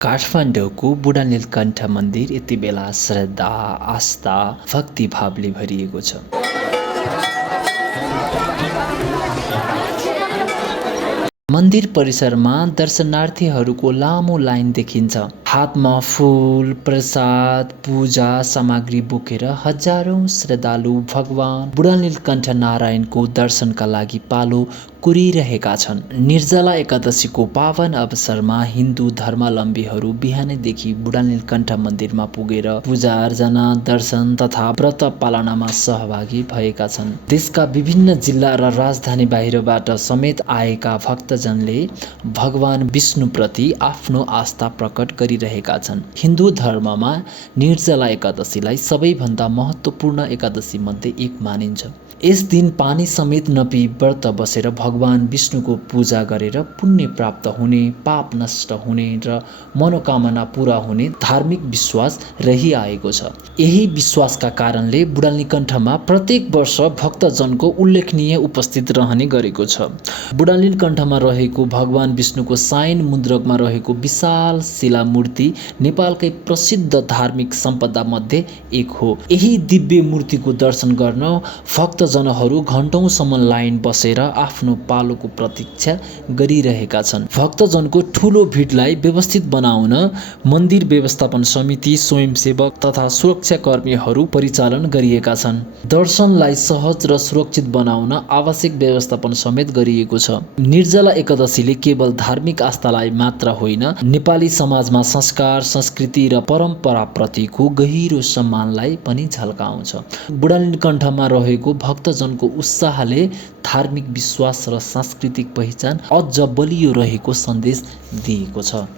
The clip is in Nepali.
काठमाडौँको बुढा नीलकण्ठ मन्दिर यति बेला श्रद्धा, आस्था, भक्तिभावले भरिएको छ। मन्दिर परिसरमा दर्शनार्थीहरूको लामो लाइन देखिन्छ। हातमा फूल, प्रसाद, पूजा सामग्री बोकेर हजारौं श्रद्धालु भगवान बुढा नीलकण्ठ नारायणको दर्शनका लागि पालो कुरिरहेका छन्। निर्जला एकादशीको पावन अवसरमा हिन्दू धर्मावलम्बीहरू बिहानैदेखि बुढा नीलकण्ठ मन्दिरमा पुगेर पूजा अर्चना, दर्शन तथा व्रत पालनामा सहभागी भएका छन्। देशका विभिन्न जिल्ला र राजधानी बाहिरबाट समेत आएका भक्तजनले भगवान विष्णुप्रति आफ्नो आस्था प्रकट गरिरहेका छन्। हिन्दू धर्ममा निर्जला एकादशीलाई सबैभन्दा महत्त्वपूर्ण एकादशी मध्ये एक मानिन्छ। यस दिन पानी समेत नपिई व्रत बसेर भगवान विष्णुको पूजा गरेर पुण्य प्राप्त हुने, पाप नष्ट हुने र मनोकामना पूरा हुने धार्मिक विश्वास रहिआएको छ। यही विश्वासका कारणले बुढा नीलकण्ठमा प्रत्येक वर्ष भक्तजनको उल्लेखनीय उपस्थित रहने गरेको छ। बुढा नीलकण्ठमा रहेको भगवान विष्णुको साइन मुद्रकमा रहेको विशाल शिलामूर्ति नेपालकै प्रसिद्ध धार्मिक सम्पदा मध्ये एक हो। यही दिव्य मूर्तिको दर्शन गर्न भक्तजनहरू घण्टौंसम्म लाइन बसेर आफ्नो पालोको प्रतीक्षा गरिरहेका छन्। भक्तजनको ठूलो भिडलाई व्यवस्थित बनाउन मन्दिर व्यवस्थापन समिति, स्वयंसेवक तथा सुरक्षाकर्मीहरू परिचालन गरिएका छन्। दर्शनलाई सहज र सुरक्षित बनाउन आवश्यक व्यवस्थापन समेत गरिएको छ। निर्जला एकादशीले केवल धार्मिक आस्थालाई मात्र होइन, नेपाली समाजमा संस्कार, संस्कृति र परम्पराप्रतिको गहिरो सम्मानलाई पनि झल्काउँछ। बुढा नीलकण्ठमा रहेको भक्तजनको उत्साहले धार्मिक विश्वास र सांस्कृतिक पहिचान अझ बलियो रहेको सन्देश दिएको छ।